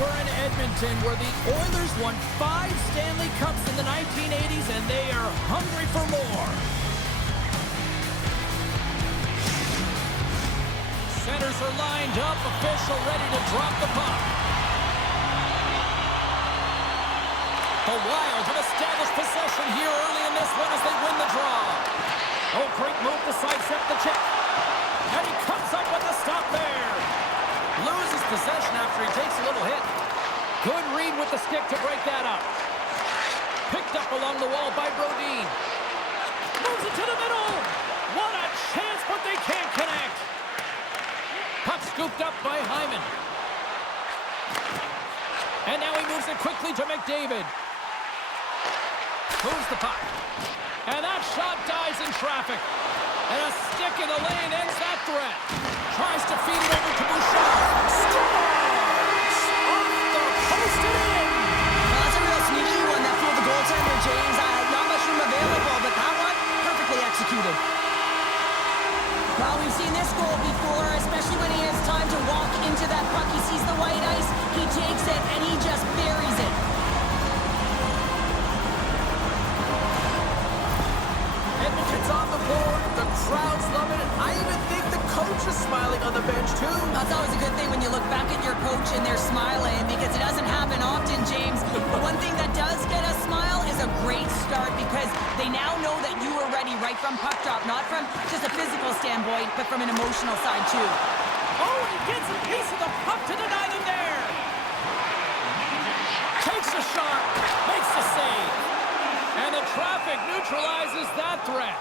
we're in Edmonton, where the Oilers won 5 Stanley Cups in the 1980s, and they are hungry for more. Centers are lined up, official ready to drop the puck. The Wild have established possession here early in this one as they win the draw. Oh, great move to sidestep the check. And he comes up with the stop there. Loses possession after he takes a little hit. Good read with the stick to break that up. Picked up along the wall by Brodin. Moves it to the middle. What a chance, but they can't connect. Puck scooped up by Hyman. And now he moves it quickly to McDavid. Moves the puck. And that shot dies in traffic. And a stick in the lane ends that threat. Tries to feed it over to Bouchard. Scores! Off the post and in! Well, that's a real sneaky one that fooled the goaltender, James. Not much room available, but that one, perfectly executed. Well, we've seen this goal before, especially when he has time to walk into that puck. He sees the white ice, he takes it, and he just buries it. Edmonton's on the board. The crowd's loving it. I even think the coach is smiling on the bench, too. That's always a good thing when you look back at your coach and they're smiling, because it doesn't happen often, James. But one thing that does get a smile is a great start, because they now know that you were ready right from puck drop, not from just a physical standpoint, but from an emotional side, too. Oh, he gets a piece of the puck to deny them there. Takes a shot, makes the save. And the traffic neutralizes that threat.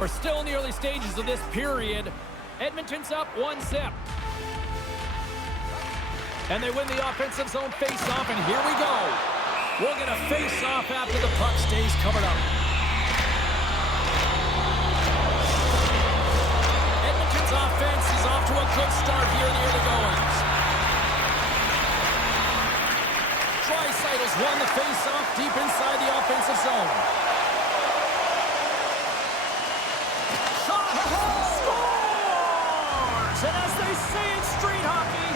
We're still in the early stages of this period. Edmonton's up 1-0. And they win the offensive zone face-off, and here we go. We're going to face off after the puck stays covered up. Edmonton's offense is off to a good start here in the early goings. Draisaitl's won the face-off deep inside the offensive zone. Shot! Scores! And as they say in street hockey,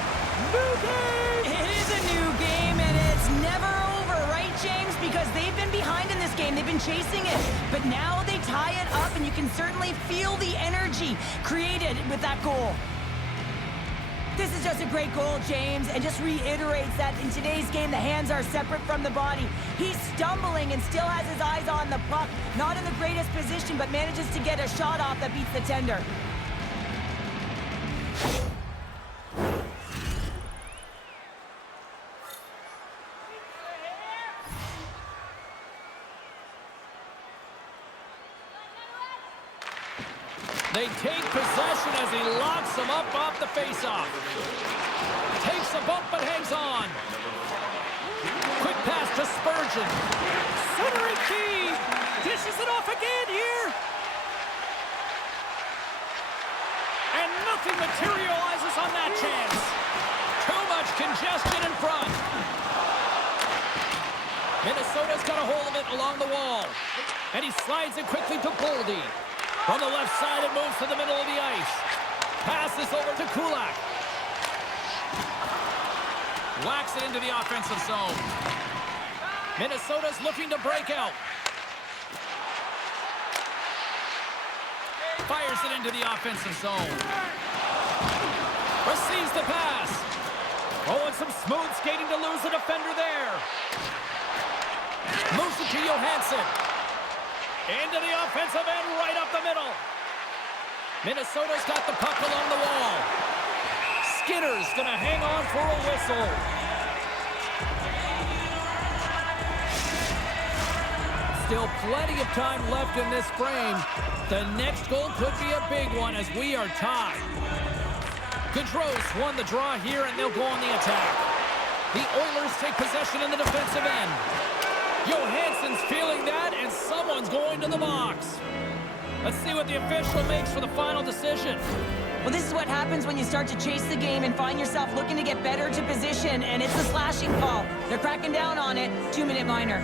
new game! It is a new game, and it's never over, right, James? Because they've been behind in this game. They've been chasing it. But now they tie it up, and you can certainly feel the energy created with that goal. This is just a great goal, James, and just reiterates that in today's game, the hands are separate from the body. He's stumbling and still has his eyes on the puck. Not in the greatest position, but manages to get a shot off that beats the tender. They take possession as he locks them up off the faceoff. Takes a bump but hangs on. Quick pass to Spurgeon. Centering key. Dishes it off again here. And nothing materializes on that chance. Too much congestion in front. Minnesota's got a hold of it along the wall. And he slides it quickly to Boldy. On the left side, it moves to the middle of the ice. Passes over to Kulak. Whacks it into the offensive zone. Minnesota's looking to break out. Fires it into the offensive zone. Receives the pass. Oh, and some smooth skating to lose the defender there. Moves it to Johansson. Into the offensive end, right up the middle. Minnesota's got the puck along the wall. Skinner's going to hang on for a whistle. Still plenty of time left in this frame. The next goal could be a big one as we are tied. Gaudreau's won the draw here, and they'll go on the attack. The Oilers take possession in the defensive end. Johansson's feeling that, and someone's going to the box. Let's see what the official makes for the final decision. Well, this is what happens when you start to chase the game and find yourself looking to get better to position, and it's a slashing call. They're cracking down on it. 2-minute minor.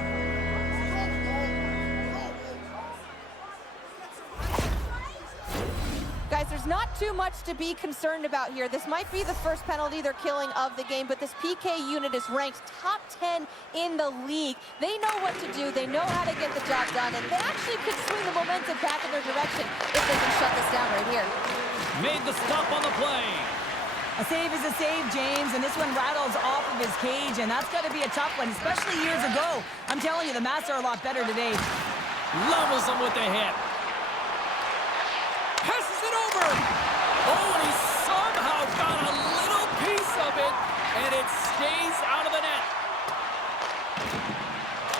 Guys, there's not too much to be concerned about here. This might be the first penalty they're killing of the game, but this PK unit is ranked top 10 in the league. They know what to do. They know how to get the job done, and they actually could swing the momentum back in their direction if they can shut this down right here. Made the stop on the play. A save is a save, James, and this one rattles off of his cage, and that's got to be a tough one, especially years ago. I'm telling you, the Mats are a lot better today. Levels him with the hit. Passes it over. Oh, and he somehow got a little piece of it, and it stays out of the net.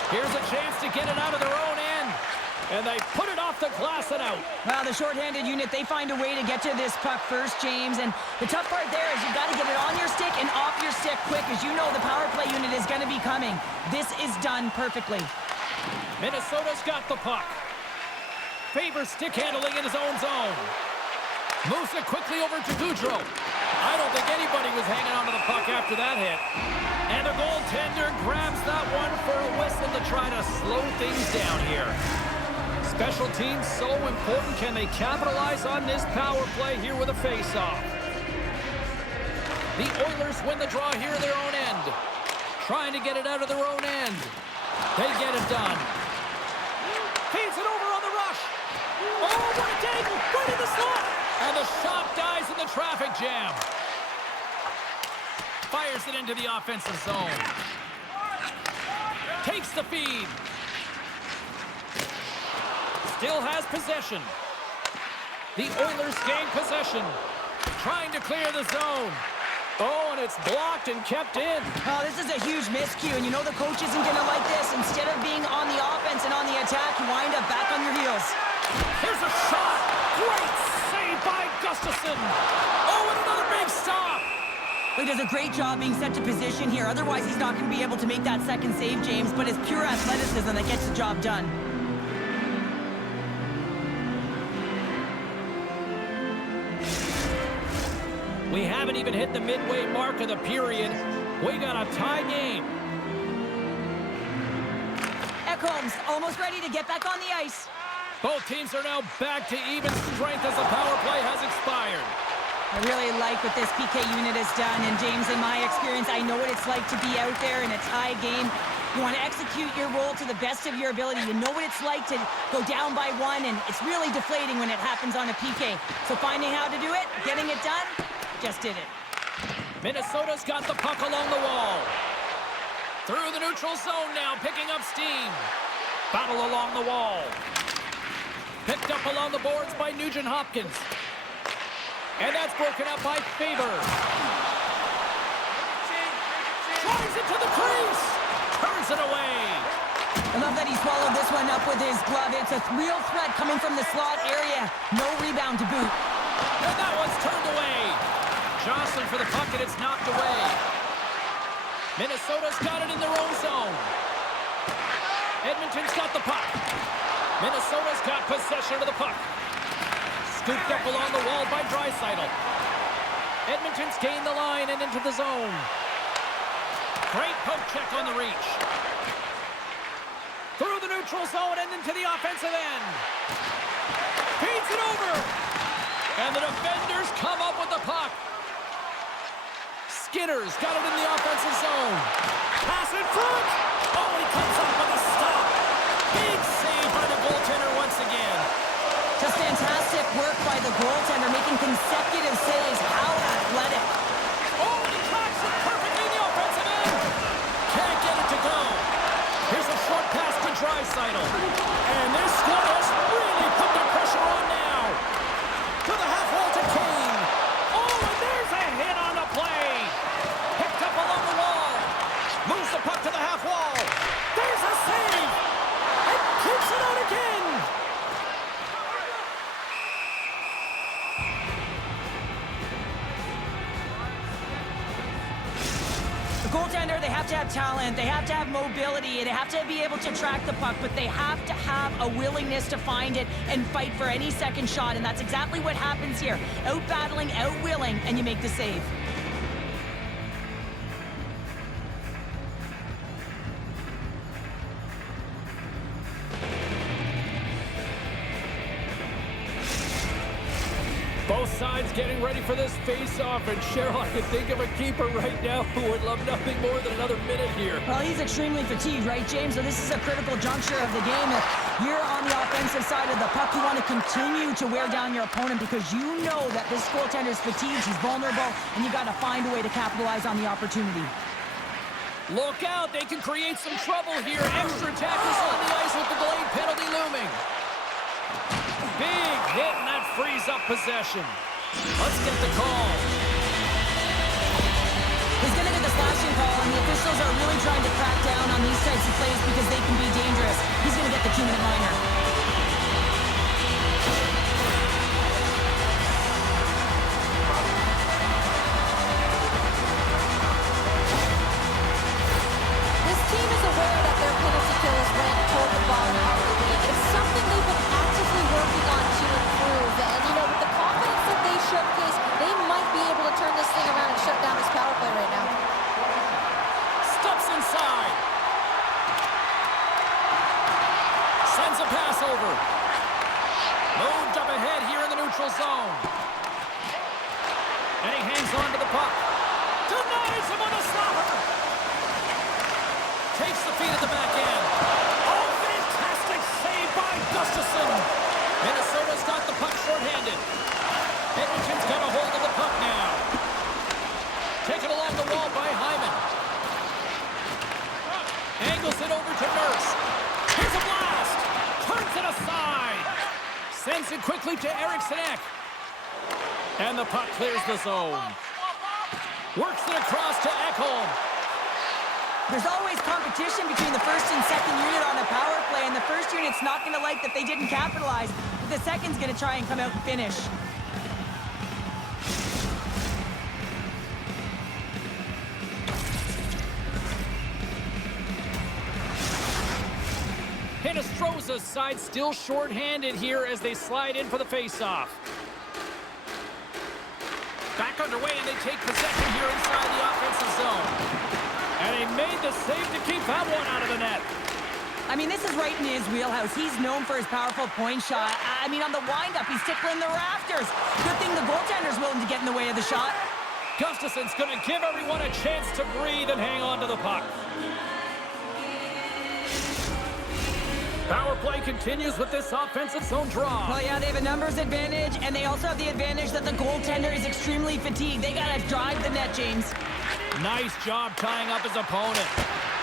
Here's a chance to get it out of their own end. And they put it off the glass and out. Well, the shorthanded unit, they find a way to get to this puck first, James. And the tough part there is you've got to get it on your stick and off your stick quick. As you know, the power play unit is going to be coming. This is done perfectly. Minnesota's got the puck. Favors stick handling in his own zone. Moves it quickly over to Goudreau. I don't think anybody was hanging on to the puck after that hit. And the goaltender grabs that one for a whistle to try to slow things down here. Special teams so important. Can they capitalize on this power play here with a face-off? The Oilers win the draw here at their own end. Trying to get it out of their own end. They get it done. Feeds it over on the rush. Oh, what a dig! Right in the slot! And the shot dies in the traffic jam. Fires it into the offensive zone. Takes the feed. Still has possession. The Oilers gain possession. Trying to clear the zone. Oh, and it's blocked and kept in. Oh, this is a huge miscue, and you know the coach isn't going to like this. Instead of being on the offense and on the attack, you wind up back on your heels. Here's a shot. Great save by Gustafsson. Oh, and another big stop. He does a great job being set to position here. Otherwise, he's not going to be able to make that second save, James, but it's pure athleticism that gets the job done. We haven't even hit the midway mark of the period. We got a tie game. Ekholm's almost ready to get back on the ice. Both teams are now back to even strength as the power play has expired. I really like what this PK unit has done, and James, in my experience, I know what it's like to be out there in a tie game. You want to execute your role to the best of your ability. You know what it's like to go down by one, and it's really deflating when it happens on a PK. So finding how to do it, getting it done, just did it. Minnesota's got the puck along the wall. Through the neutral zone now, picking up steam. Battle along the wall. Picked up along the boards by Nugent Hopkins. And that's broken up by Faber. Drives it to the crease. Turns it away. I love that he swallowed this one up with his glove. It's a real threat coming from the slot area. No rebound to boot. And that one's turned away. Jostling for the puck, and it's knocked away. Minnesota's got it in their own zone. Edmonton's got the puck. Minnesota's got possession of the puck. Scooped up along the wall by Draisaitl. Edmonton's gained the line and into the zone. Great poke check on the reach. Through the neutral zone and into the offensive end. Feeds it over. And the defenders come up with the puck. Skinner's got it in the offensive zone. Pass in front. Oh, he comes up with a stop. Big save by the goaltender once again. Just fantastic work by the goaltender, making consecutive saves. How athletic. Oh, he tracks it perfectly in the offensive end. Can't get it to go. Here's a short pass to Draisaitl. And this squad has really put the pressure on now. To the half wall to Kane. Oh, and there's a hit on the play. Picked up along the wall. Moves the puck to the half wall. There's a save. And keeps it out again. The goaltender, they have to have talent, they have to have mobility, they have to be able to track the puck, but they have to have a willingness to find it and fight for any second shot, and that's exactly what happens here. Out-battling, out-willing, and you make the save. Both sides getting ready for this face-off, and Cheryl, I can think of a keeper right now who would love nothing more than another minute here. Well, he's extremely fatigued, right, James? So this is a critical juncture of the game. If you're on the offensive side of the puck, you want to continue to wear down your opponent because you know that this goaltender's fatigued, he's vulnerable, and you got to find a way to capitalize on the opportunity. Look out, they can create some trouble here. Extra tackles on the ice with the delayed penalty looming. Big hit, and that frees up possession. Let's get the call. He's going to get the slashing call, and the officials are really trying to crack down on these types of plays because they can be dangerous. He's going to get the 2-minute minor. This team is aware that their penalty kill is ranked toward the bottom of the league. It's something they've been actively working on to improve. And, you know, with the confidence that they showcase, they might be able to turn this thing around and shut down this power play right now. Steps inside. Sends a pass over. Moved up ahead here in the neutral zone. And he hangs on to the puck. Denies him on a slapper. Takes the feed at the back end. Oh, fantastic save by Gustafsson. Minnesota's got the puck shorthanded. Edmonton's got a hold of the puck now. Taken along the wall by Hyman. Angles it over to Nurse. Here's a blast. Turns it aside. Sends it quickly to Eriksson Ek. And the puck clears the zone. Works it across to Ekholm. There's always competition between the first and second unit on a power play, and the first unit's not going to like that they didn't capitalize, but the second's going to try and come out and finish. Hinostroza's side still short-handed here as they slide in for the face-off. Back underway, and they take possession here inside the offensive zone. And he made the save to keep that one out of the net. I mean, this is right in his wheelhouse. He's known for his powerful point shot. I mean, on the windup, he's tickling the rafters. Good thing the goaltender's willing to get in the way of the shot. Gustafsson's going to give everyone a chance to breathe and hang on to the puck. Power play continues with this offensive zone draw. Well, yeah, they have a numbers advantage, and they also have the advantage that the goaltender is extremely fatigued. They got to drive the net, James. Nice job tying up his opponent.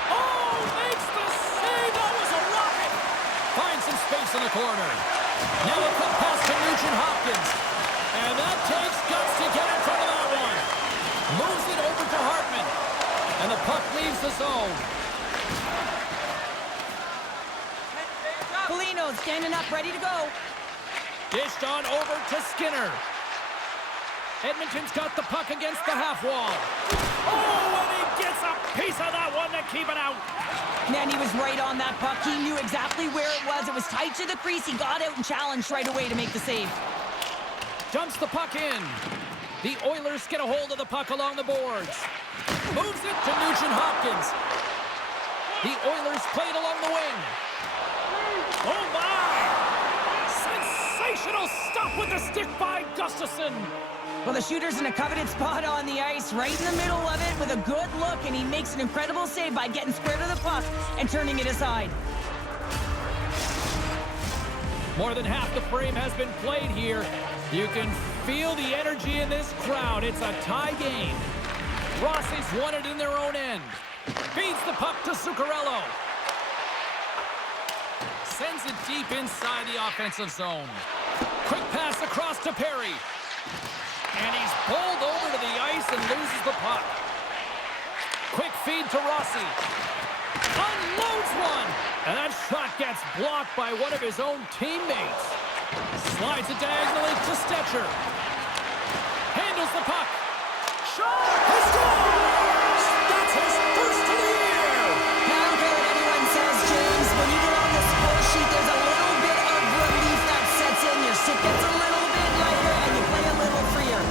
Oh, makes the save. That was a rocket. Finds some space in the corner. Now a quick pass to Nugent Hopkins. And that takes guts to get in front of that one. Moves it over to Hartman. And the puck leaves the zone. Polino standing up, ready to go. Dished on over to Skinner. Edmonton's got the puck against the half wall. Oh, and he gets a piece of that one to keep it out. Man, he was right on that puck. He knew exactly where it was. It was tight to the crease. He got out and challenged right away to make the save. Dumps the puck in. The Oilers get a hold of the puck along the boards. Moves it to Nugent Hopkins. The Oilers play it along the wing. Oh, my! Sensational stop with the stick by Gustafsson. Well, the shooter's in a coveted spot on the ice, right in the middle of it with a good look, and he makes an incredible save by getting square to the puck and turning it aside. More than half the frame has been played here. You can feel the energy in this crowd. It's a tie game. Rossi's won it in their own end. Feeds the puck to Zuccarello. Sends it deep inside the offensive zone. Quick pass across to Perry. And he's bowled over to the ice and loses the puck. Quick feed to Rossi. Unloads one. And that shot gets blocked by one of his own teammates. Slides it diagonally to Stetcher. Handles the puck. Shot! He scores! That's his first of the year! Now, I don't care what anyone says, James. When you get on the score sheet, there's a little bit of relief that sets in. Your stick gets a little bit lighter, and you play a little freer.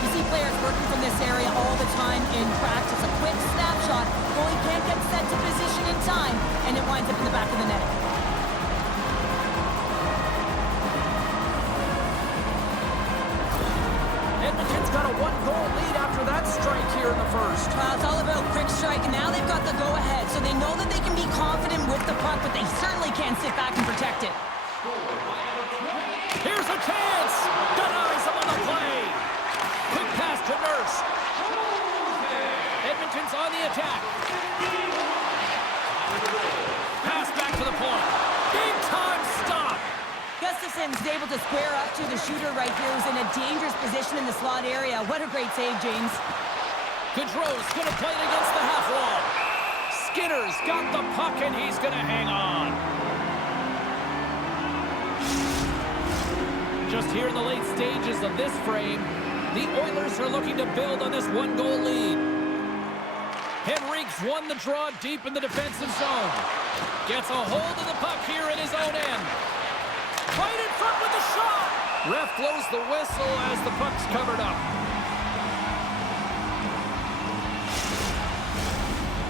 You see players working from this area all the time in practice. A quick snapshot. Goalie can't get set to position in time, and it winds up in the back of the net. Edmonton's got a one-goal lead after that strike here in the first. Well, it's all about quick strike, and now they've got the go-ahead, so they know that they can be confident with the puck, but they certainly can't sit back and protect it. Here's a chance! Denies him on the play! Quick pass to Nurse. Edmonton's on the attack. Pass back to the point. Big time stop! Gustafson's able to square up to the shooter right here, who's in a dangerous position in the slot area. What a great save, James. Gaudreau's gonna play it against the half wall. Skinner's got the puck and he's gonna hang on. Just here in the late stages of this frame, the Oilers are looking to build on this one-goal lead. Henrique's won the draw deep in the defensive zone. Gets a hold of the puck here in his own end. Right in front with the shot! Ref blows the whistle as the puck's covered up.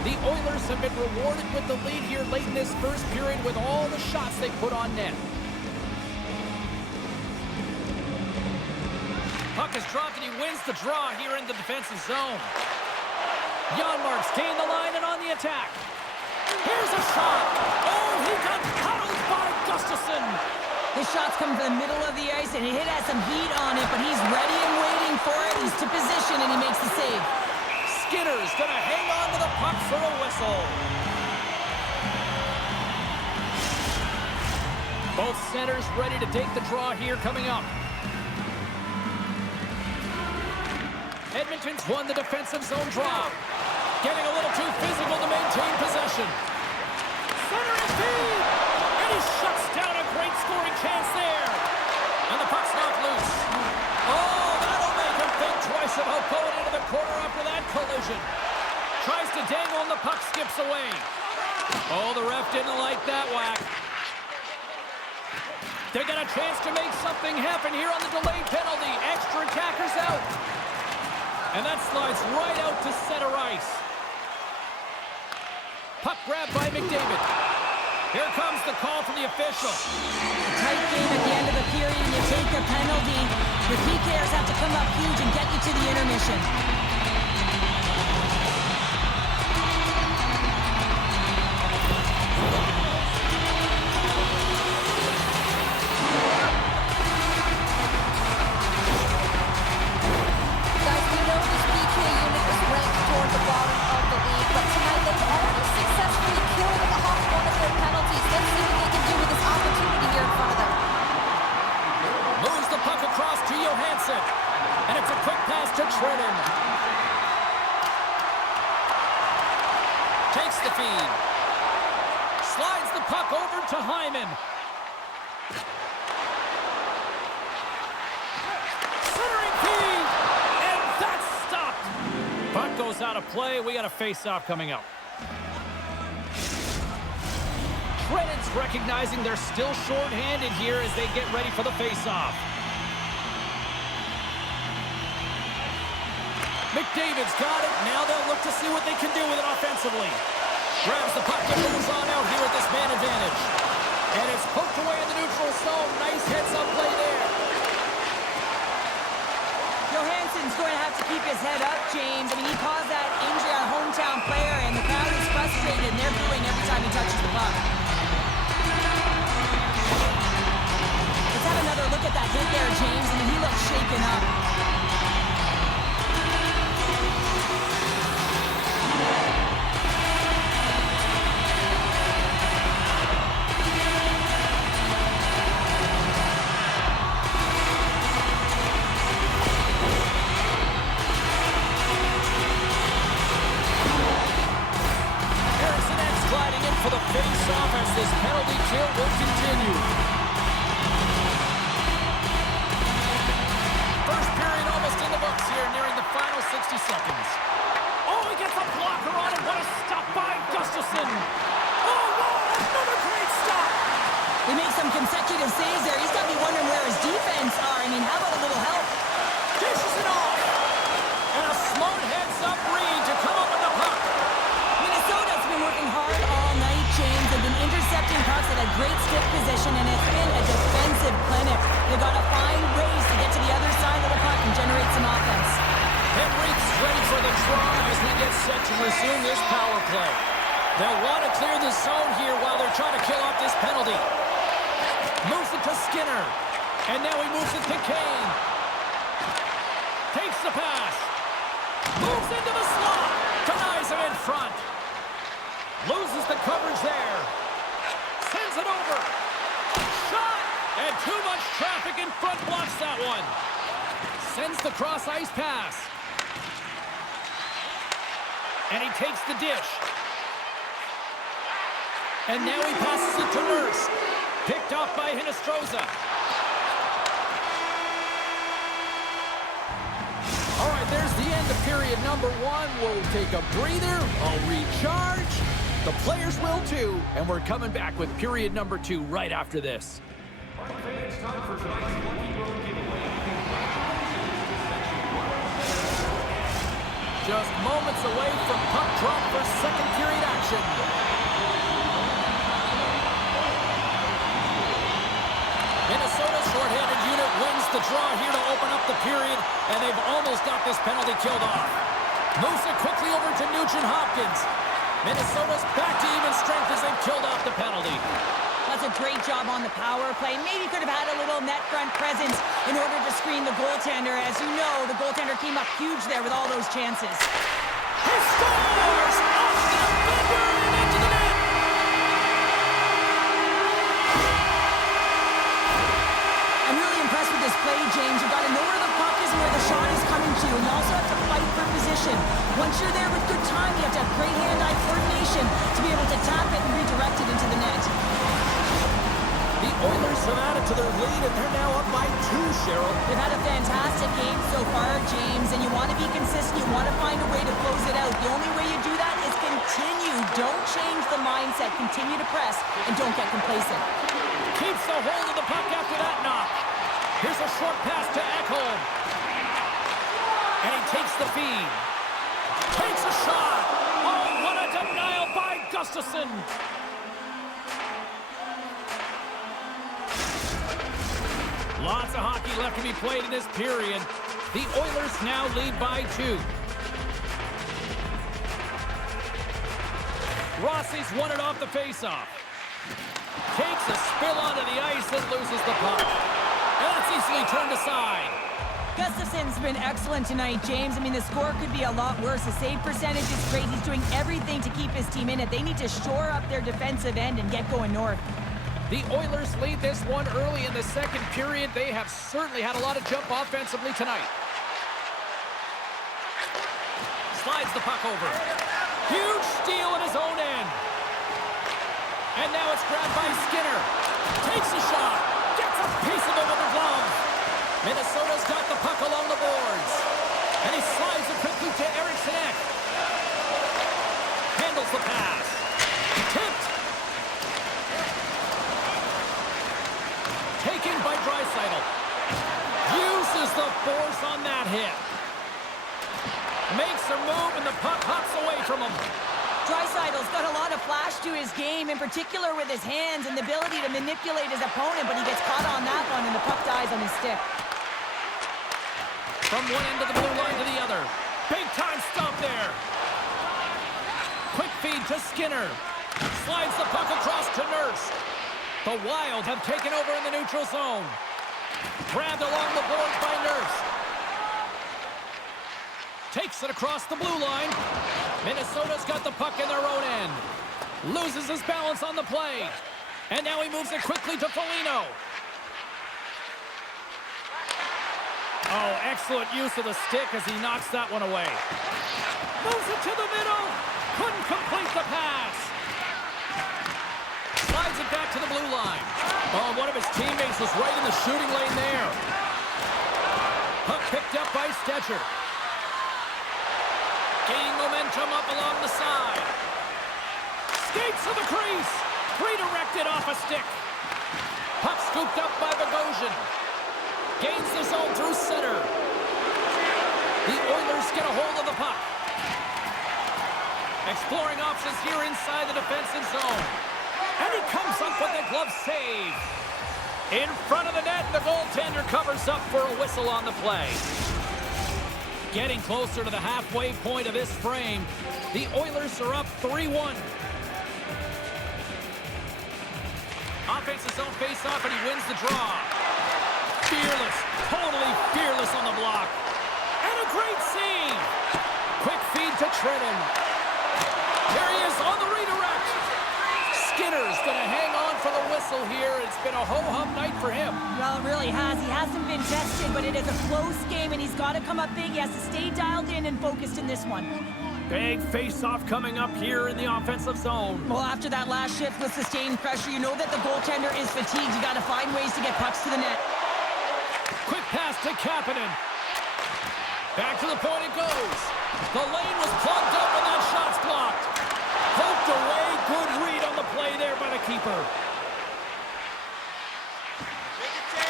The Oilers have been rewarded with the lead here late in this first period with all the shots they put on net. Puck is dropped and he wins the draw here in the defensive zone. Janmark's gained the line and on the attack. Here's a shot! Oh, he got cuddled by Gustafson! His shot's come from the middle of the ice, and it has some heat on it, but he's ready and waiting for it. He's to position, and he makes the save. Skinner's gonna hang on to the puck for a whistle. Both centers ready to take the draw here coming up. Edmonton's won the defensive zone draw. Getting a little too physical to maintain possession. Center and feed! And he shuts down a great scoring chance there. And the puck's knocked loose. Oh, that'll make him think twice about going into the corner after that collision. Tries to dangle and the puck skips away. Oh, the ref didn't like that whack. They got a chance to make something happen here on the delayed penalty. Extra attackers out. And that slides right out to center ice. Puck grabbed by McDavid. Here comes the call from the official. Tight game at the end of the period, and you take the penalty. The PKers have to come up huge and get you to the intermission. Guys, we know this PK unit is ranked toward the bottom of the league, but tonight they've already successfully killed off one of their penalties. Let's see what they can do with this opportunity here in front of them. Moves the puck across to Johansson. And it's a quick pass to Trennan. Takes the feed. Slides the puck over to Hyman. Centering feed. And that's stopped. Puck goes out of play. We got a face-off coming up. Trennan's recognizing they're still short-handed here as they get ready for the face-off. McDavid's got it. Now they'll look to see what they can do with it offensively. Grabs the puck and moves on out here with this man advantage. And it's poked away in the neutral zone. Nice heads-up play there. Johansson's going to have to keep his head up, James. I mean, he caused that injury on a hometown player, and the crowd is frustrated, and they're booing every time he touches the puck. Let's have another look at that hit there, James. I mean, he looks shaken up. Sliding in for the face-off as this penalty kill will continue. First period almost in the books here, nearing the final 60 seconds. Oh, he gets a blocker on him. What a stop by Gustafson. Oh, wow, another great stop. They make some consecutive saves there. He's got to be wondering where his defense are. I mean, how about a little help? Dishes it off. And a smart heads-up read to come up with the puck. Minnesota's been working hard all night, James. They've been intercepting pucks at a great stick position, and it's been a defensive clinic. They've got to find ways to get to the other side of the puck and generate some offense. try as we get set to resume this power play. They'll want to clear the zone here while they're trying to kill off this penalty. Moves it to Skinner. And now he moves it to Kane. Takes the pass. Moves into the slot. Denies him in front. Loses the coverage there. Sends it over. Shot. And too much traffic in front blocks that one. Sends the cross-ice pass. And he takes the dish. And now he passes it to Nurse. Picked off by Hinostroza. All right, there's the end of period number 1. We'll take a breather. I'll recharge. The players will too. And we're coming back with period number 2 right after this. It's time for tonight's Lucky Road giveaway. Just moments away from puck drop for second period action. Minnesota's shorthanded unit wins the draw here to open up the period, and they've almost got this penalty killed off. Moves it quickly over to Nugent-Hopkins. Minnesota's back to even strength as they've killed off the penalty. That's a great job on the power play. Maybe could have had a little net front presence in order to screen the goaltender. As you know, the goaltender came up huge there with all those chances. He scores! Off the defender and into the net! I'm really impressed with this play, James. You've got to know where the puck is and where the shot is coming to, and you also have to fight for position. Once you're there with good time, you have to have great hand-eye coordination to be able to tap it and redirect it into the net. The Oilers have added to their lead, and they're now up by 2, Cheryl. They've had a fantastic game so far, James, and you want to be consistent. You want to find a way to close it out. The only way you do that is continue. Don't change the mindset. Continue to press, and don't get complacent. Keeps the hold of the puck after that knock. Here's a short pass to Ekholm. And he takes the feed. Takes a shot. Oh, what a denial by Gustafsson. Lots of hockey left to be played in this period. The Oilers now lead by 2. Rossi's won it off the faceoff. Takes a spill onto the ice and loses the puck. And that's easily turned aside. Gustafsson's been excellent tonight, James. I mean, the score could be a lot worse. The save percentage is great. He's doing everything to keep his team in it. They need to shore up their defensive end and get going north. The Oilers lead this one early in the second period. They have certainly had a lot of jump offensively tonight. Slides the puck over. Huge steal at his own end. And now it's grabbed by Skinner. Takes a shot. Gets a piece of it with the glove. Minnesota's got the puck along the boards. And he slides it quickly to Eriksson Ek. Handles the pass. Tipped. Taken by Draisaitl. Uses the force on that hit. Makes a move and the puck hops away from him. Draisaitl's got a lot of flash to his game, in particular with his hands and the ability to manipulate his opponent, but he gets caught on that one and the puck dies on his stick. From one end of the blue line to the other. Big time stop there. Quick feed to Skinner. Slides the puck across to Nurse. The Wild have taken over in the neutral zone. Grabbed along the boards by Nurse. Takes it across the blue line. Minnesota's got the puck in their own end. Loses his balance on the play. And now he moves it quickly to Foligno. Oh, excellent use of the stick as he knocks that one away. Moves it to the middle. Couldn't complete the pass. Slides it back to the blue line. Oh, one of his teammates was right in the shooting lane there. Puck picked up by Stetcher. Gaining momentum up along the side. Skates to the crease. Redirected off a stick. Puck scooped up by Bogosian. Gains the zone through center. The Oilers get a hold of the puck. Exploring options here inside the defensive zone. And he comes up with a glove save. In front of the net, the goaltender covers up for a whistle on the play. Getting closer to the halfway point of this frame. The Oilers are up 3-1. Offensive zone face-off, and he wins the draw. Fearless, totally fearless on the block. And a great save. Quick feed to Trenton. There he is on the redirect. Skinner's going to hang on for the whistle here. It's been a ho-hum night for him. Well, it really has. He hasn't been tested, but it is a close game, and he's got to come up big. He has to stay dialed in and focused in this one. Big face-off coming up here in the offensive zone. Well, after that last shift with sustained pressure, you know that the goaltender is fatigued. You got to find ways to get pucks to the net. Quick pass to Kapanen. Back to the point it goes. The lane was plugged up and that shot's blocked. Poked away. Good read on the play there by the keeper.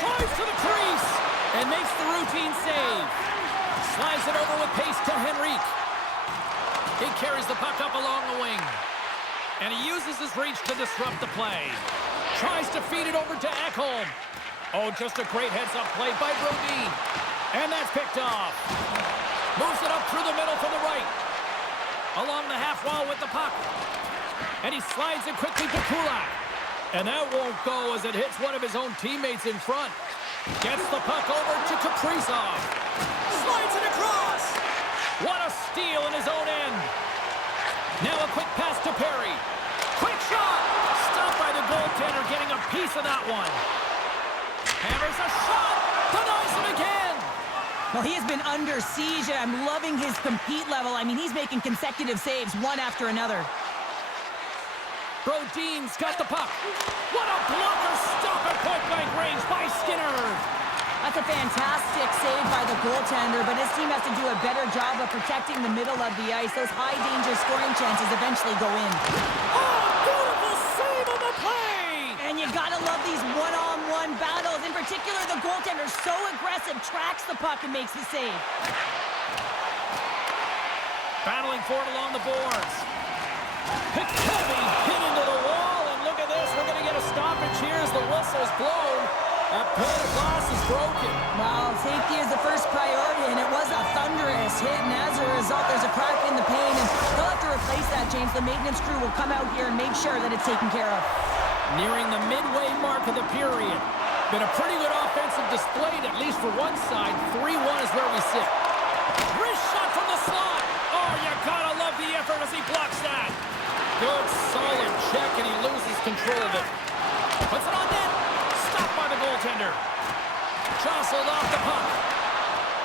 Drives to the crease and makes the routine save. Slides it over with pace to Henrique. He carries the puck up along the wing. And he uses his reach to disrupt the play. Tries to feed it over to Ekholm. Oh, just a great heads-up play by Brodin. And that's picked off. Moves it up through the middle from the right. Along the half wall with the puck. And he slides it quickly to Kulak. And that won't go as it hits one of his own teammates in front. Gets the puck over to Kaprizov. Slides it across. What a steal in his own end. Now a quick pass to Perry. Quick shot. Stopped by the goaltender, getting a piece of that one. Hammers a shot. Denies him again. Well, he has been under siege, and I'm loving his compete level. I mean, he's making consecutive saves, one after another. Brodin's got the puck. What a blocker stop at point-blank range by Skinner. That's a fantastic save by the goaltender, but his team has to do a better job of protecting the middle of the ice. Those high-danger scoring chances eventually go in. Oh, beautiful save on the play! And you gotta love these one-on-one battles. In particular, the goaltender, so aggressive, tracks the puck and makes the save. Battling for it along the boards. Heavy hit into the wall, and look at this. We're going to get a stoppage here as the whistle's blown. That pane of glass is broken. Well, safety is the first priority, and it was a thunderous hit, and as a result, there's a crack in the pane, and they'll have to replace that, James. The maintenance crew will come out here and make sure that it's taken care of. Nearing the midway mark of the period. Been a pretty good offensive display, at least for one side. 3-1 is where we sit. Wrist shot from the slot. Oh, you gotta love the effort as he blocks that. Good, solid check, and he loses control of it. Puts it on net. Stopped by the goaltender. Jostled off the puck.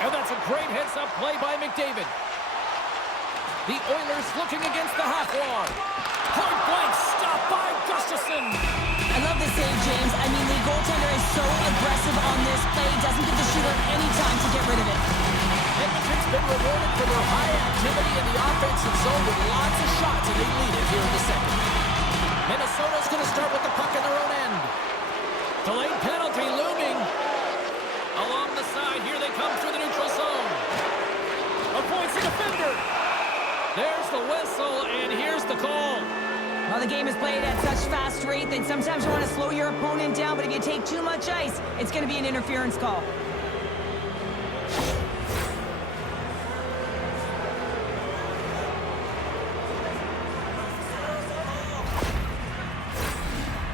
And that's a great heads-up play by McDavid. The Oilers looking against the half wall. Point blank, stopped by Gustafsson. I love this save, James. I mean, the goaltender is so aggressive on this play. Doesn't give the shooter any time to get rid of it. Edmonton's been rewarded for their high activity in the offensive zone with lots of shots, and they lead it here in the second. Minnesota's going to start with the puck in their own end. Delayed penalty looming. Along the side, here they come through the neutral zone. Avoids the defender. There's the whistle, and here's the call. Well, the game is played at such fast rate that sometimes you want to slow your opponent down, but if you take too much ice, it's going to be an interference call.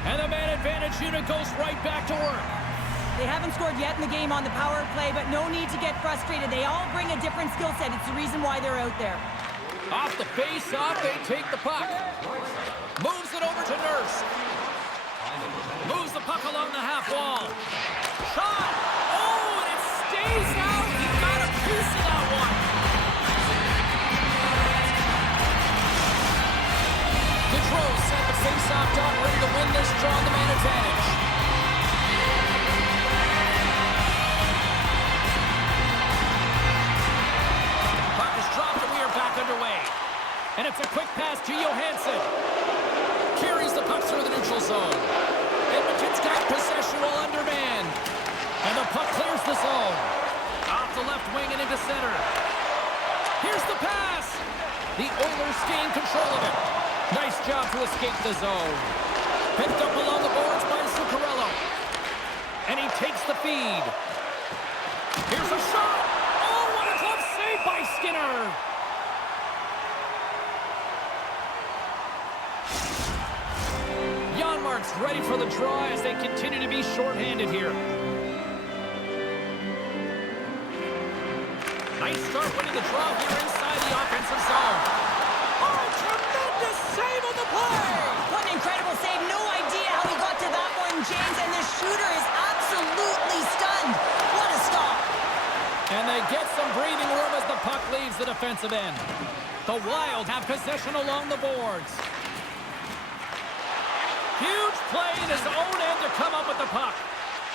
And the man advantage unit goes right back to work. They haven't scored yet in the game on the power play, but no need to get frustrated. They all bring a different skill set. It's the reason why they're out there. Off the face-off, they take the puck. Moves it over to Nurse. Moves the puck along the half wall. Shot! Oh, and it stays out. He got a piece of that one. Gaudreau set the face-off dot, ready to win this draw on the man advantage. Puck is dropped, and we are back underway. And it's a quick pass to Johansson. Carries the puck through the neutral zone. Edmonton's got possession while undermanned. And the puck clears the zone. Off the left wing and into center. Here's the pass. The Oilers gain control of it. Nice job to escape the zone. Picked up along the boards by Zuccarello. And he takes the feed. Here's a shot. Oh, what a glove save by ready for the draw as they continue to be shorthanded here. Nice start winning the draw here inside the offensive zone. Oh, tremendous save on the play! What an incredible save. No idea how he got to that one, James, and the shooter is absolutely stunned. What a stop. And they get some breathing room as the puck leaves the defensive end. The Wild have possession along the boards. Huge play in his own end to come up with the puck.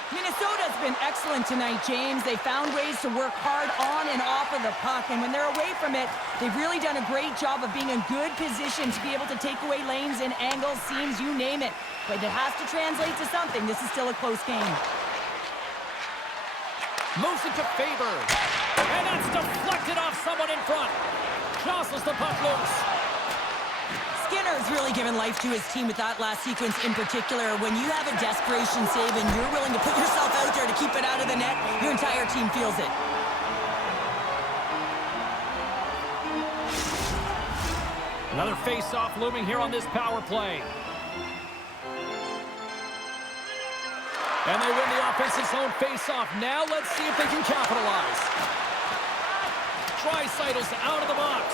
Minnesota's been excellent tonight, James. They found ways to work hard on and off of the puck, and when they're away from it, they've really done a great job of being in good position to be able to take away lanes and angles, seams, you name it. But it has to translate to something. This is still a close game. Moves it to Faber. And that's deflected off someone in front. Jostles the puck loose. Skinner's really given life to his team with that last sequence in particular. When you have a desperation save and you're willing to put yourself out there to keep it out of the net, your entire team feels it. Another face-off looming here on this power play. And they win the offensive zone face-off. Now let's see if they can capitalize. Draisaitl's out of the box.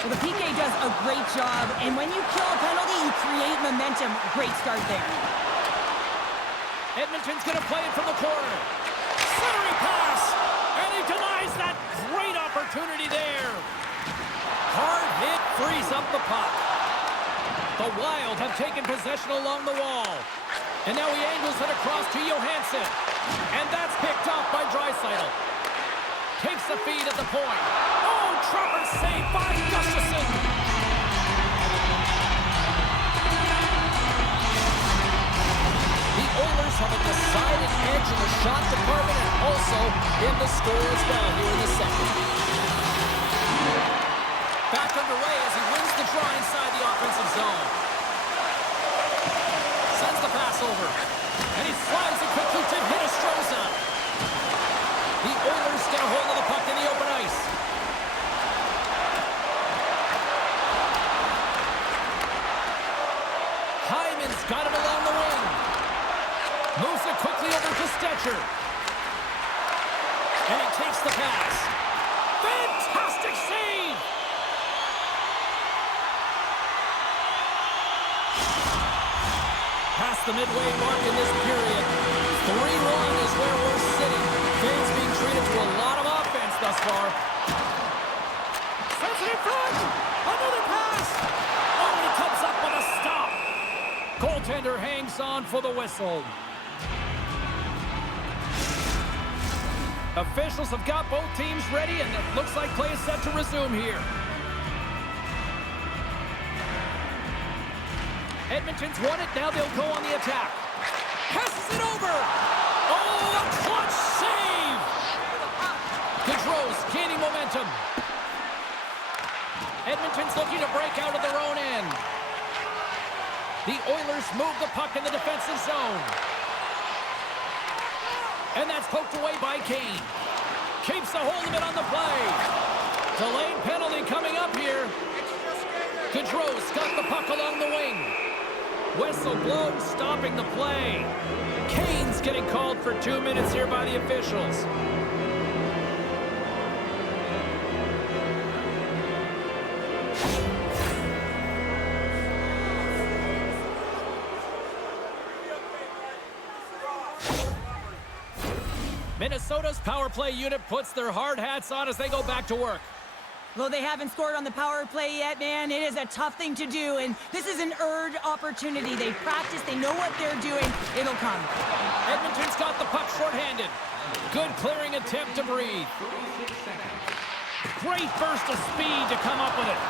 Well, the PK does a great job, and when you kill a penalty, you create momentum. Great start there. Edmonton's going to play it from the corner. Centering pass, and he denies that great opportunity there. Hard hit frees up the puck. The Wild have taken possession along the wall. And now he angles it across to Johansson. And that's picked off by Draisaitl. Takes the feed at the point. Oh, Trevor saved by Gustafsson. The Oilers have a decided edge in the shot department and also in the score as well here in the second. Back underway as he wins the draw inside the offensive zone. Sends the pass over. And he slides it quickly to Hinostroza. The Oilers get a hold of the puck in the open ice. Hyman's got it along the wing. Moves it quickly over to Stetcher. And he takes the pass. Fantastic save! Past the midway mark in this period. 3-1 is where we're sitting. Fans being treated to a lot of offense thus far. Sends it in front. Another pass. Oh, and he comes up with a stop. Goaltender hangs on for the whistle. Officials have got both teams ready, and it looks like play is set to resume here. Edmonton's won it. Now they'll go on the attack. Passes it over. Oh, a clutch save. Gaudreau's gaining momentum. Edmonton's looking to break out of their own end. The Oilers move the puck in the defensive zone. And that's poked away by Kane. Keeps a hold of it on the play. Delayed penalty coming up here. Gaudreau's got the puck along the wing. Whistle blown, stopping the play. Kane's getting called for 2 minutes here by the officials. Minnesota's power play unit puts their hard hats on as they go back to work. Though they haven't scored on the power play yet, man, it is a tough thing to do, and this is an earned opportunity. They practice, they know what they're doing. It'll come. Edmonton's got the puck shorthanded. Good clearing attempt to breathe. Great burst of speed to come up with it.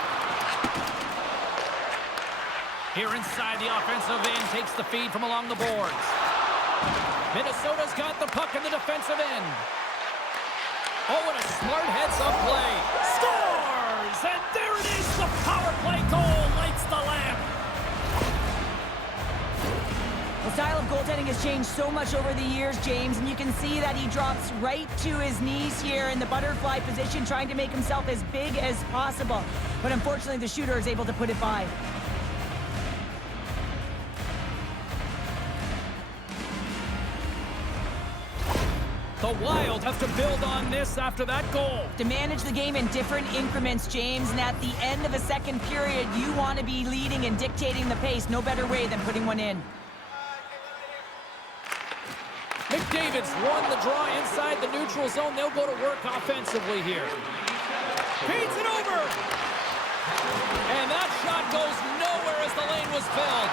Here inside the offensive end, takes the feed from along the boards. Minnesota's got the puck in the defensive end. Oh, and a smart heads-up play. Scores! And there it is, the power play goal lights the lamp. The style of goaltending has changed so much over the years, James, and you can see that he drops right to his knees here in the butterfly position, trying to make himself as big as possible. But unfortunately, the shooter is able to put it by. The Wild have to build on this after that goal. To manage the game in different increments, James, and at the end of a second period, you want to be leading and dictating the pace. No better way than putting one in. McDavid's won the draw inside the neutral zone. They'll go to work offensively here. Feeds it over. And that shot goes nowhere as the lane was filled.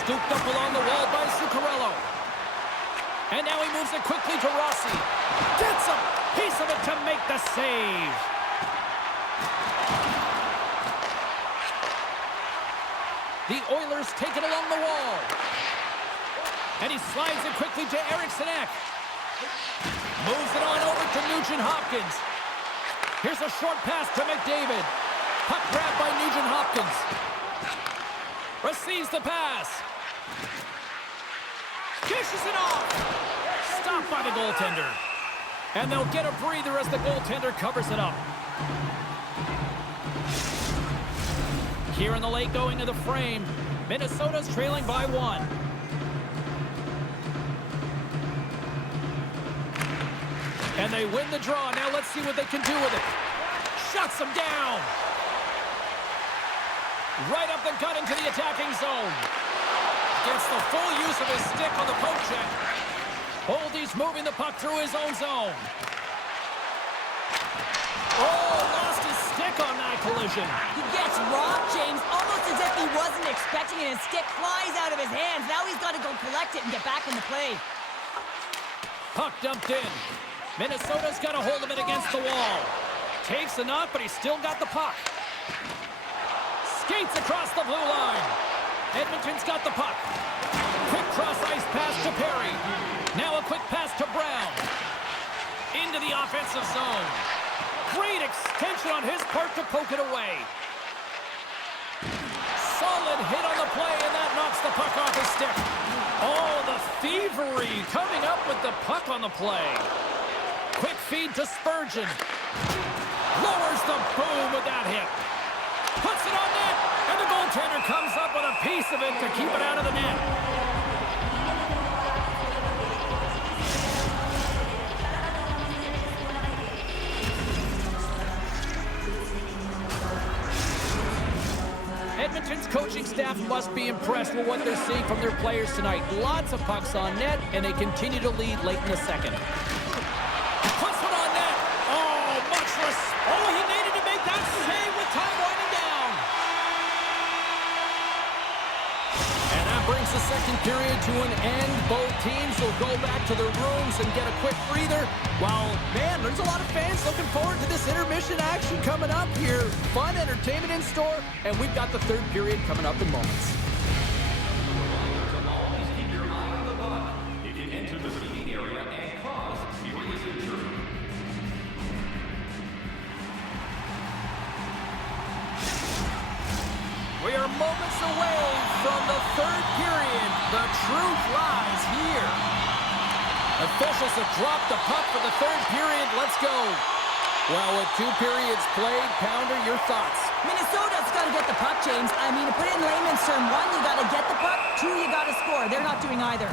Scooped up along the wall by Zuccarello. And now he moves it quickly to Rossi. Gets a piece of it to make the save. The Oilers take it along the wall. And he slides it quickly to Eriksson Ek. Moves it on over to Nugent-Hopkins. Here's a short pass to McDavid. Puck grabbed by Nugent-Hopkins. Receives the pass. Dishes it off. Stopped by the goaltender. And they'll get a breather as the goaltender covers it up. Here in the late going to the frame. Minnesota's trailing by 1. And they win the draw. Now let's see what they can do with it. Shuts them down. Right up the gut into the attacking zone. Gets the full use of his stick on the poke check. Holdy's moving the puck through his own zone. Oh, lost his stick on that collision. He gets rocked, James, almost as if he wasn't expecting it. His stick flies out of his hands. Now he's got to go collect it and get back in the play. Puck dumped in. Minnesota's got a hold of it against the wall. Takes a knock, but he's still got the puck. Skates across the blue line. Edmonton's got the puck. Quick cross-ice pass to Perry. Now a quick pass to Brown. Into the offensive zone. Great extension on his part to poke it away. Solid hit on the play, and that knocks the puck off his stick. Oh, the thievery coming up with the puck on the play. Quick feed to Spurgeon. Lowers the boom with that hit. Puts it on net. And the goaltender comes up with a piece of it to keep it out of the net. Edmonton's coaching staff must be impressed with what they're seeing from their players tonight. Lots of pucks on net, and they continue to lead late in the second. Puts it on net. Oh, much respect. Oh, he needed to make that save with time winding down. And that brings the second period to an end. Both teams will go back to their rooms and get a quick breather. While, man, there's a lot of fans looking forward to this intermission action coming up here. Fun entertainment in store, and we've got the third period coming up in moments. Always keep your eye on the puck. It can enter the skating area and cause serious injury. We are moments away from the third period. The truth lies here. Officials have dropped the puck for the third period. Let's go. Well, with 2 periods played, Pounder, your thoughts? Minnesota's got to get the puck, James. I mean, to put it in layman's term, 1, you got to get the puck. 2, you got to score. They're not doing either.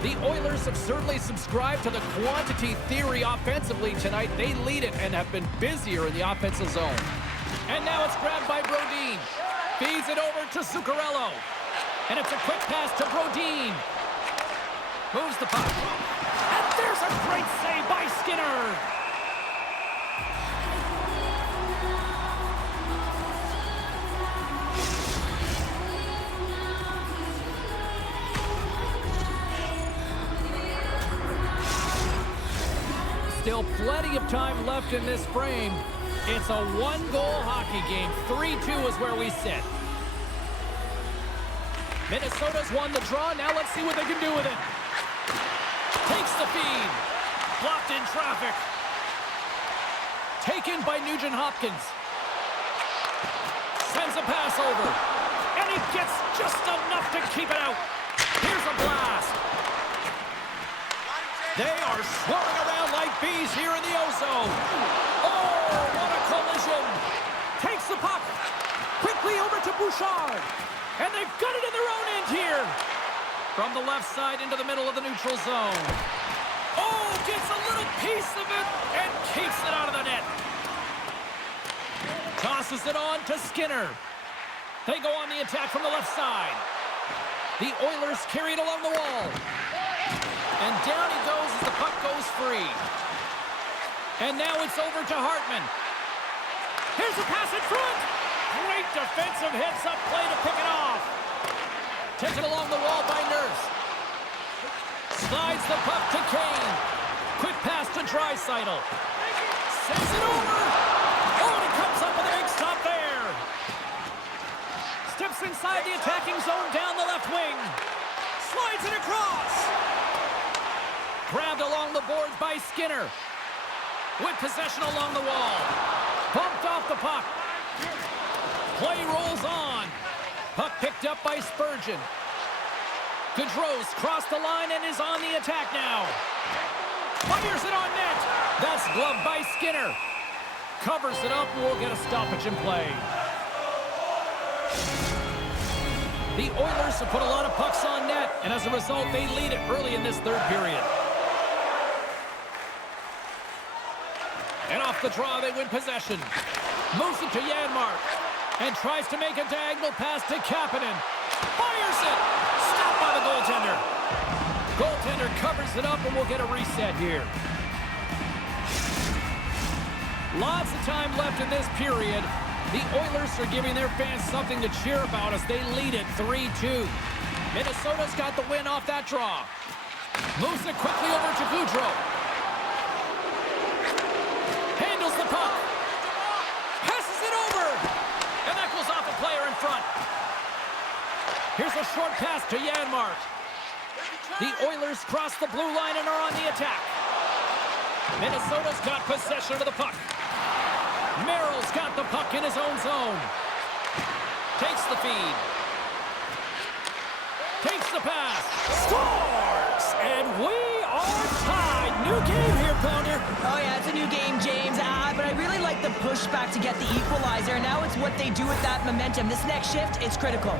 The Oilers have certainly subscribed to the quantity theory offensively tonight. They lead it and have been busier in the offensive zone. And now it's grabbed by Brodin. Feeds it over to Zuccarello. And it's a quick pass to Brodin. Moves the puck. And there's a great save by Skinner. Still plenty of time left in this frame. It's a 1-goal hockey game. 3-2 is where we sit. Minnesota's won the draw. Now let's see what they can do with it. Takes the feed. Blocked in traffic. Taken by Nugent-Hopkins. Sends a pass over. And he gets just enough to keep it out. Here's a blast. They are swarming around like bees here in the ozone. Oh, what a collision. Takes the puck. Quickly over to Bouchard. And they've got it in their own end here. From the left side into the middle of the neutral zone. Oh, gets a little piece of it and keeps it out of the net. Tosses it on to Skinner. They go on the attack from the left side. The Oilers carry it along the wall. And down he goes as the puck goes free. And now it's over to Hartman. Here's the pass in front. Great defensive heads-up play to pick it off. Taken along the wall by Nurse. Slides the puck to Kane. Quick pass to Draisaitl. Sends it over. Oh, and he comes up with a big stop there. Steps inside the attacking zone down the left wing. Slides it across. Grabbed along the boards by Skinner. With possession along the wall. Bumped off the puck. Play rolls on. Puck picked up by Spurgeon. Gaudreau's crossed the line and is on the attack now. Fires it on net. That's gloved by Skinner. Covers it up and we'll get a stoppage in play. The Oilers have put a lot of pucks on net, and as a result, they lead it early in this third period. And off the draw, they win possession. Moves it to Janmark. And tries to make a diagonal pass to Kapanen. Fires it! Stopped by the goaltender. Goaltender covers it up and we'll get a reset here. Lots of time left in this period. The Oilers are giving their fans something to cheer about as they lead it 3-2. Minnesota's got the win off that draw. Moves it quickly over to Gaudreau. Handles the puck. Passes it over. And that goes off a player in front. Here's a short pass to Janmark. The Oilers cross the blue line and are on the attack. Minnesota's got possession of the puck. Merrill's got the puck in his own zone. Takes the feed. Takes the pass. Scores! And we are tied. New game here, Pounder. Oh, yeah, it's a new game, James. But I really like the pushback to get the equalizer. Now it's what they do with that momentum. This next shift, it's critical.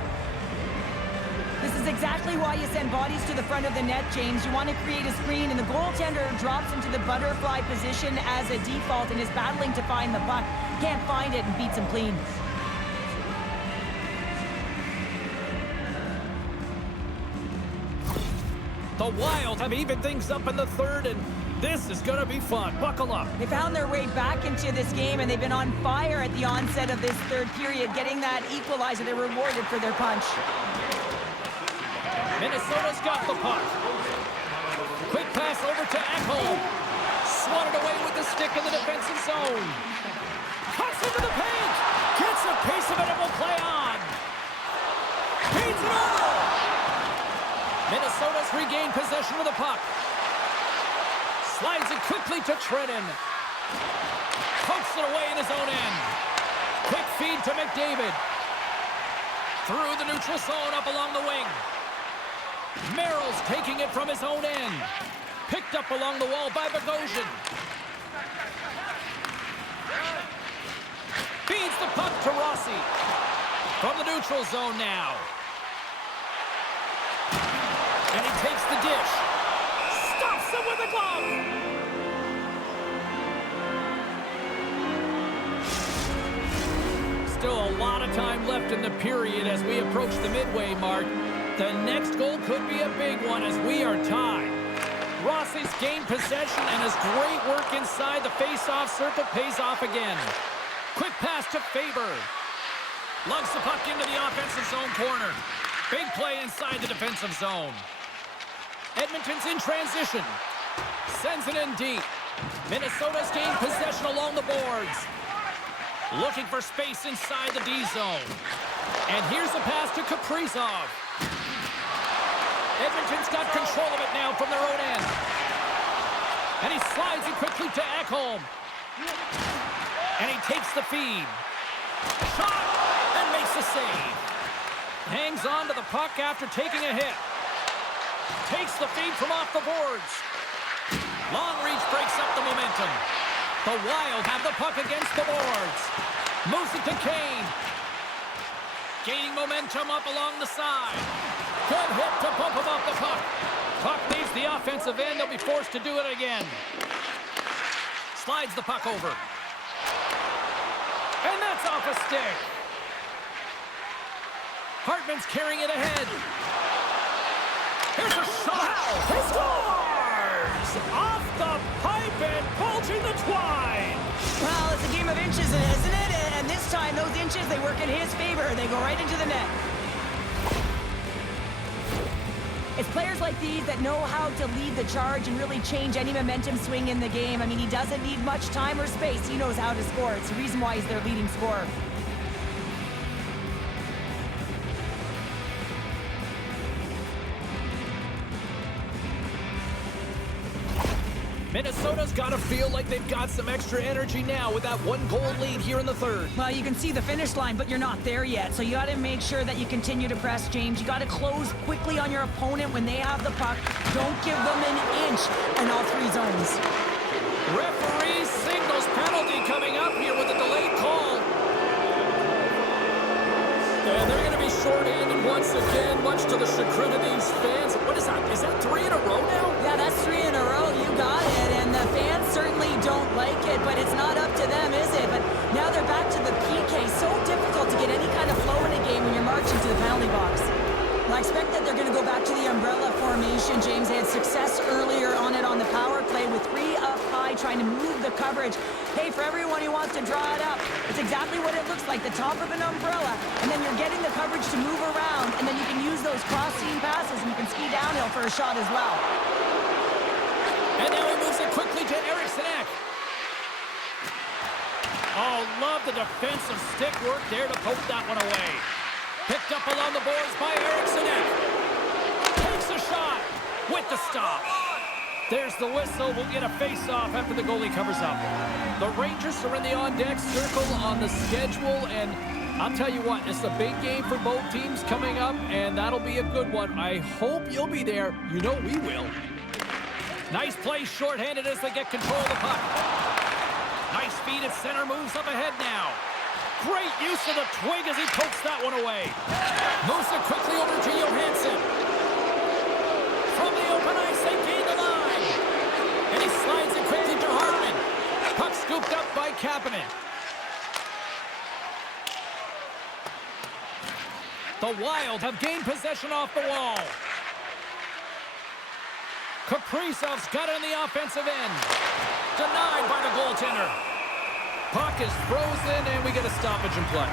This is exactly why you send bodies to the front of the net, James. You want to create a screen, and the goaltender drops into the butterfly position as a default and is battling to find the puck. Can't find it and beats him clean. The Wild have evened things up in the third, and this is going to be fun. Buckle up. They found their way back into this game, and they've been on fire at the onset of this third period, getting that equalizer. They're rewarded for their punch. Minnesota's got the puck. Quick pass over to Ekholm. Swatted away with the stick in the defensive zone. Cuts into the paint. Gets a piece of it and will play on. Feeds it over. Minnesota's regained possession of the puck. Slides it quickly to Trennan. Pokes it away in his own end. Quick feed to McDavid. Through the neutral zone up along the wing. Merrill's taking it from his own end. Picked up along the wall by Bogosian. Feeds the puck to Rossi. From the neutral zone now. And he takes the dish. Stops him with a glove. Still a lot of time left in the period as we approach the midway mark. The next goal could be a big one as we are tied. Rossi's gained possession and his great work inside the face-off circle pays off again. Quick pass to Faber. Lugs the puck into the offensive zone corner. Big play inside the defensive zone. Edmonton's in transition. Sends it in deep. Minnesota's gained possession along the boards. Looking for space inside the D zone. And here's a pass to Kaprizov. Edmonton's got control of it now from their own end. And he slides it quickly to Ekholm. And he takes the feed. Shot! And makes the save. Hangs on to the puck after taking a hit. Takes the feed from off the boards. Long reach breaks up the momentum. The Wild have the puck against the boards. Moves it to Kane. gaining momentum up along the side. Good hit to bump him off the puck. Puck leaves the offensive end. They'll be forced to do it again. Slides the puck over. And that's off a stick. Hartman's carrying it ahead. Here's a shot. He scores! Off the pipe and bulging the twine. Well, it's a game of inches, isn't it? And this time, those inches, they work in his favor. They go right into the net. It's players like these that know how to lead the charge and really change any momentum swing in the game. I mean, he doesn't need much time or space. He knows how to score. It's the reason why he's their leading scorer. Minnesota's got to feel like they've got some extra energy now with that 1-goal lead here in the third. Well, you can see the finish line, but you're not there yet. So you got to make sure that you continue to press, James. You got to close quickly on your opponent when they have the puck. Don't give them an inch in all three zones. Referee signals penalty coming up here with a delayed call. And they're going to be shorthanded once again, much to the chagrin of these fans. What is that? Is that 3 in a row now? Yeah, that's 3 in a row. You got it. And the fans certainly don't like it, but it's not up to them, is it? But now they're back to the PK. So difficult to get any kind of flow in a game when you're marching to the penalty box. Well, I expect that they're going to go back to the umbrella formation, James. They had success earlier on it on the power play with 3 up high, trying to move the coverage. Hey, for everyone who wants to draw it up, it's exactly what it looks like, the top of an umbrella, and then you're getting the coverage to move around, and then you can use those cross-seam passes, and you can ski downhill for a shot as well. And now he moves it quickly to Eriksson. Oh, love the defensive stick work there to poke that one away. Picked up along the boards by Eriksson. Takes a shot with the stop. There's the whistle. We'll get a face-off after the goalie covers up. The Rangers are in the on-deck circle on the schedule, and I'll tell you what, it's a big game for both teams coming up, and that'll be a good one. I hope you'll be there. You know we will. Nice play shorthanded as they get control of the puck. Nice feed at center, moves up ahead now. Great use of the twig as he pokes that one away. Moves it quickly over to Johansson. From the open ice, they gain the line. And he slides it quickly to Hartman. Puck scooped up by Kapanen. The Wild have gained possession off the wall. Kaprizov's got it in the offensive end. Denied by the goaltender. Puck is frozen, and we get a stoppage in play.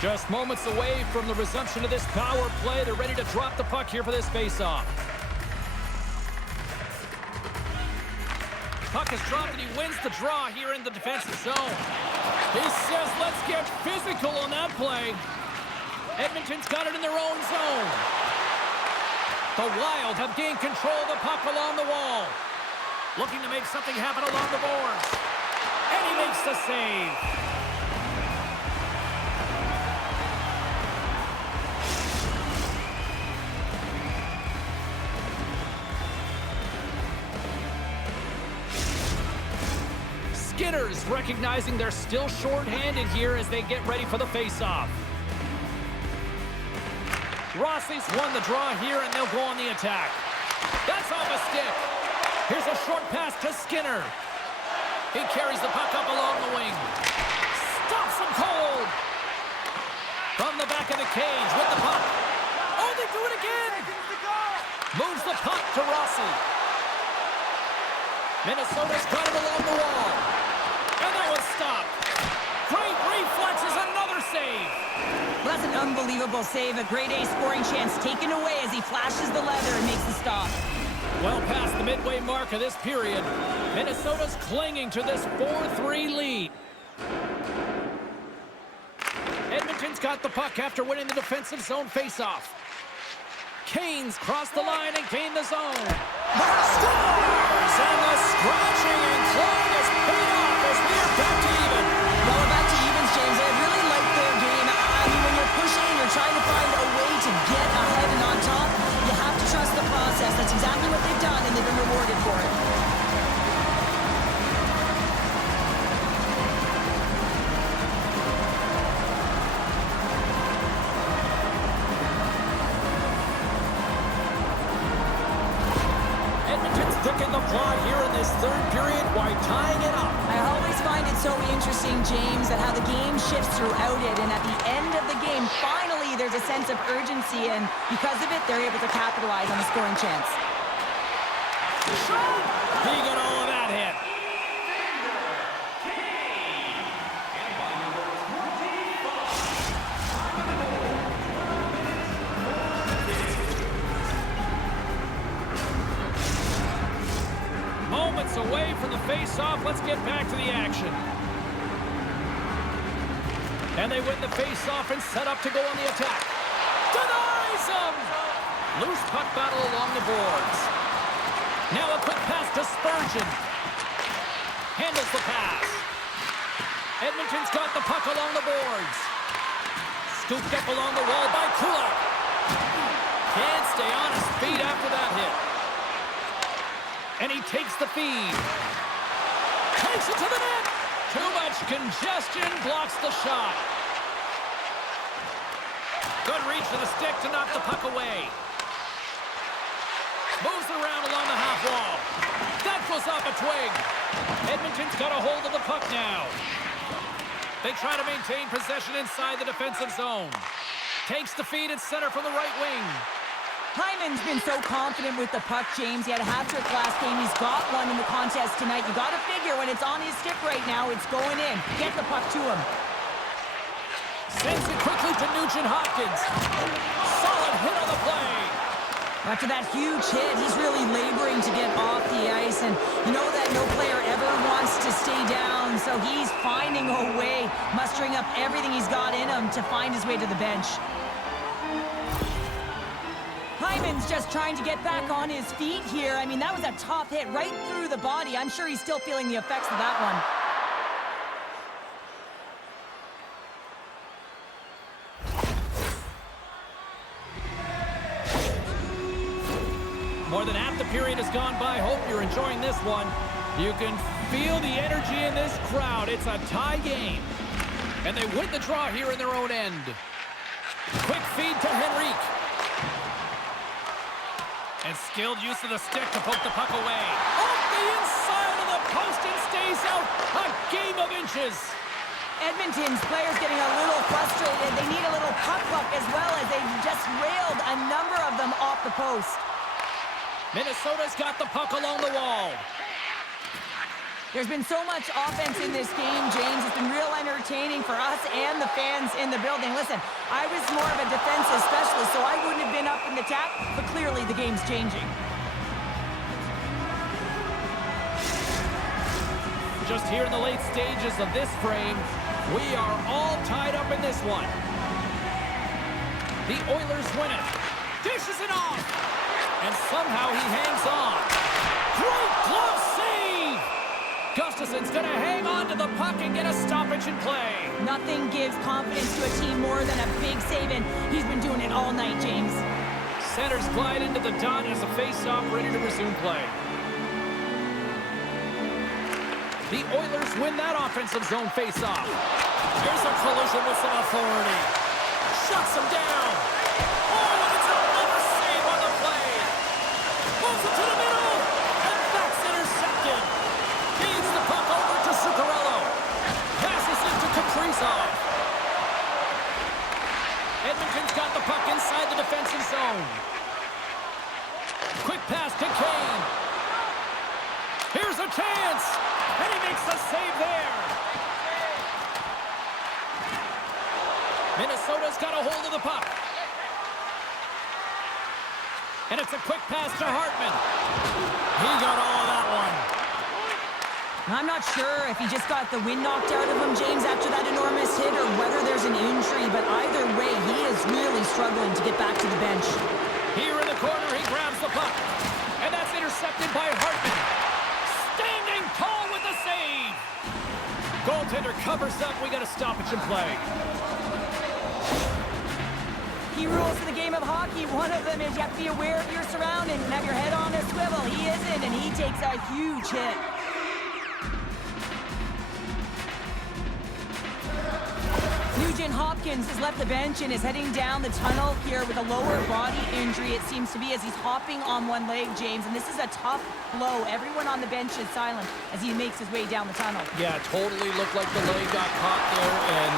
Just moments away from the resumption of this power play. They're ready to drop the puck here for this face-off. Puck is dropped, and he wins the draw here in the defensive zone. He says, let's get physical on that play. Edmonton's got it in their own zone. The Wild have gained control of the puck along the wall. Looking to make something happen along the boards. And he makes the save. Skinner's recognizing they're still short-handed here as they get ready for the face-off. Rossi's won the draw here, and they'll go on the attack. That's off a stick. Here's a short pass to Skinner. He carries the puck up along the wing. Stops him cold. From the back of the cage with the puck. Oh, they do it again. Moves the puck to Rossi. Minnesota's got it along the wall. And that was stopped. Great reflexes, another save. Well, that's an unbelievable save. A grade A scoring chance taken away as he flashes the leather and makes the stop. Well past the midway mark of this period, Minnesota's clinging to this 4-3 lead. Edmonton's got the puck after winning the defensive zone faceoff. Canes cross the line and gain the zone. Scores! And the scratching and clawing is paid off as we are back to even. Well, we're back to evens, James. I really like their game. I mean, when you're pushing and you're trying to find a way to get ahead and on top, you have to trust the process. That's exactly what they've done, and they've been rewarded for it. sticking the plot here in this third period while tying it up. I always find it so interesting, James, that how the game shifts throughout it, and at the end of the game, finally there's a sense of urgency, and because of it, they're able to capitalize on the scoring chance. He got all of that hit. Moments away from the face-off. Let's get back to the action. And they win the face-off and set up to go on the attack. Denies him! Loose puck battle along the boards. Now a quick pass to Spurgeon. Handles the pass. Edmonton's got the puck along the boards. Scooped up along the wall by Kulak. Can't stay on his feet after that hit. And he takes the feed. Takes it to the net. Too much congestion blocks the shot. Good reach to the stick to knock the puck away. Moves around along the half wall. That goes off a twig. Edmonton's got a hold of the puck now. They try to maintain possession inside the defensive zone. Takes the feed at center from the right wing. Hyman's been so confident with the puck, James. He had a hat-trick last game. He's got one in the contest tonight. You got to figure when it's on his stick right now, it's going in. Get the puck to him. Sends it quickly to Nugent-Hopkins. Solid hit on the play. After that huge hit, he's really laboring to get off the ice. And you know that no player ever wants to stay down. So he's finding a way, mustering up everything he's got in him to find his way to the bench. Hyman's just trying to get back on his feet here. I mean, that was a tough hit right through the body. I'm sure he's still feeling the effects of that one. More than half the period has gone by. Hope you're enjoying this one. You can feel the energy in this crowd. It's a tie game. And they win the draw here in their own end. Quick feed to Henrique. And skilled use of the stick to poke the puck away. Off the inside of the post and stays out. A game of inches. Edmonton's players getting a little frustrated. They need a little puck luck as well as they've just railed a number of them off the post. Minnesota's got the puck along the wall. There's been so much offense in this game, James. It's been real entertaining for us and the fans in the building. Listen, I was more of a defensive specialist, so I wouldn't have been up in the attack, but clearly the game's changing. Just here in the late stages of this frame, we are all tied up in this one. The Oilers win it. Dishes it off. And somehow he hangs on. Great glove save! Gustafson's going to hang on to the puck and get a stoppage in play. Nothing gives confidence to a team more than a big save, and he's been doing it all night, James. Centers glide into the dot as a face-off ready to resume play. The Oilers win that offensive zone face-off. Here's a collision with some authority. Shuts him down. Oh, and it's another save on the play. Moves it to the middle, and that's intercepted. Feeds the puck over to Zuccarello. Passes it to Kaprizov. Edmonton's got the puck inside the defensive zone. Quick pass to Kane. Here's a chance, and he makes the save there. Minnesota's got a hold of the puck. And it's a quick pass to Hartman. He got all of that one. I'm not sure if he just got the wind knocked out of him, James, after that enormous hit, or whether there's an injury, but either way, he is really struggling to get back to the bench. Here in the corner, he grabs the puck. And that's intercepted by Hartman. Standing tall with the save. Goaltender covers up. We got a stoppage in play. Key rules in the game of hockey. One of them is you have to be aware of your surroundings and have your head on a swivel. He isn't, and he takes a huge hit. Nugent Hopkins has left the bench and is heading down the tunnel here with a lower body injury, it seems to be, as he's hopping on one leg, James. And this is a tough blow. Everyone on the bench is silent as he makes his way down the tunnel. Yeah, totally looked like the leg got caught there, and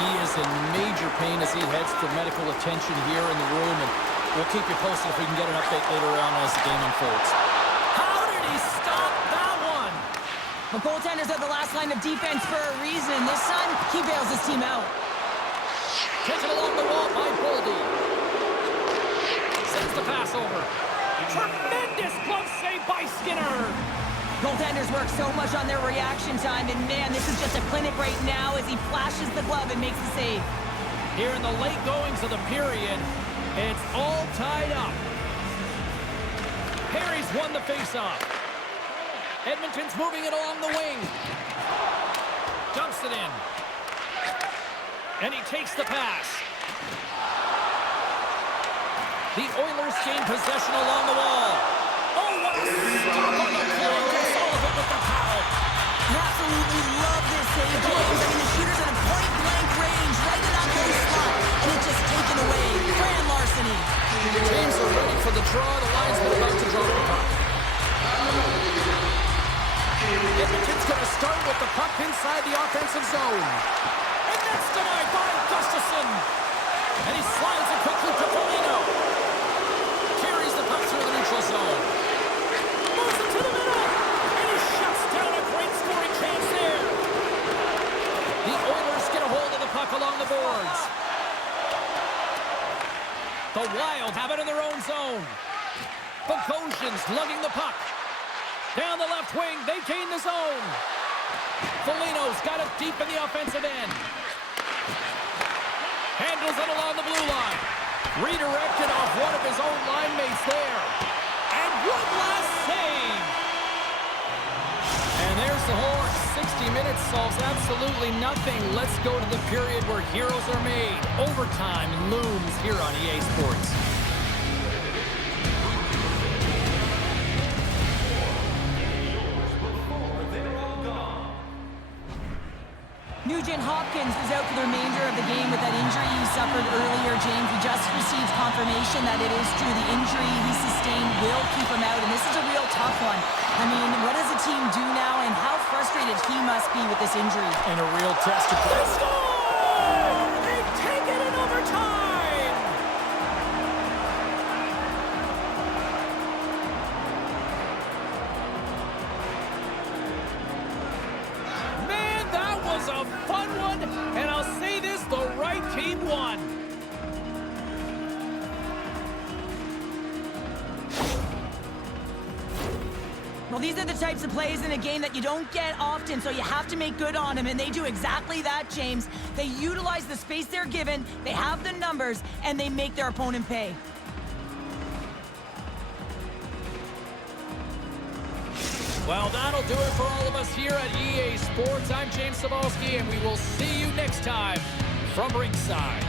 he is in major pain as he heads for medical attention here in the room. And we'll keep you posted if we can get an update later on as the game unfolds. How did he stop that one? The goaltenders are the last line of defense for a reason. This time, he bails his team out. Taken along the wall by Boldy. Sends the pass over. Tremendous glove save by Skinner. Goaltenders work so much on their reaction time, and man, this is just a clinic right now as he flashes the glove and makes the save. Here in the late goings of the period, it's all tied up. Perry's won the faceoff. Edmonton's moving it along the wing. Dumps it in. And he takes the pass. The Oilers gain possession along the wall. Oh, what a stop on the play. Sullivan with the power. Absolutely love this save, James. I mean, the shooter's at a point-blank range, right in that goal spot, and it's just taken away. Grand larceny. The teams are ready for the draw. The linesman about to drop the puck. Edmonton's going to start with the puck inside the offensive zone. And that's denied by Gustafsson. And he slides it quickly to Foligno. Carries the puck through the neutral zone. Moves it to the middle. And he shuts down a great scoring chance there. The Oilers get a hold of the puck along the boards. The Wild have it in their own zone. Bogosian's lugging the puck. Down the left wing, they gain the zone. Foligno's got it deep in the offensive end. Handles it along the blue line. Redirected off one of his own line mates there. And one last save. And there's the horn. 60 minutes solves absolutely nothing. Let's go to the period where heroes are made. Overtime looms here on EA Sports. Nugent Hopkins is out for the remainder of the game with that injury he suffered earlier, James. We just received confirmation that it is true. The injury he sustained will keep him out, and this is a real tough one. I mean, what does the team do now, and how frustrated he must be with this injury? And a real test of play. Score! They take it in overtime! Man, that was a fun one, and I'll say this, the right team won. Well, these are the types of plays in a game that you don't get often, so you have to make good on them, and they do exactly that, James. They utilize the space they're given, they have the numbers, and they make their opponent pay. Well, that'll do it for all of us here at EA Sports. I'm James Cebulski, and we will see you next time from ringside.